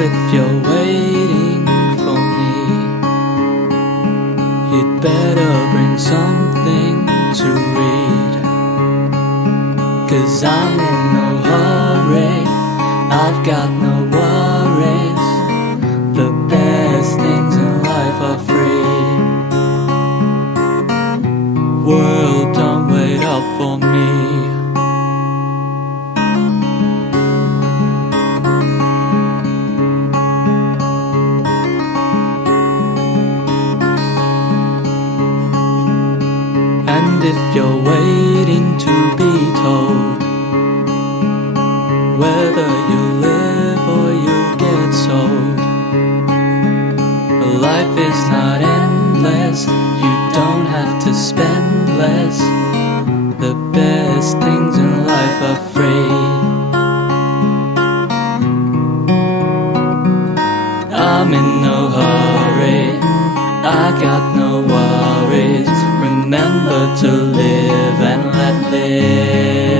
if you're waiting for me, you'd better bring something to read. 'Cause I'm in no hurry, I've got no worries. The best things in life are free. World, don't wait up for me. And if you're waiting to be told whether you live or you get sold, life is not endless, you don't have to spend less. The best things in life are free. I'm in no hurry, I got no worries. Remember to live and let live.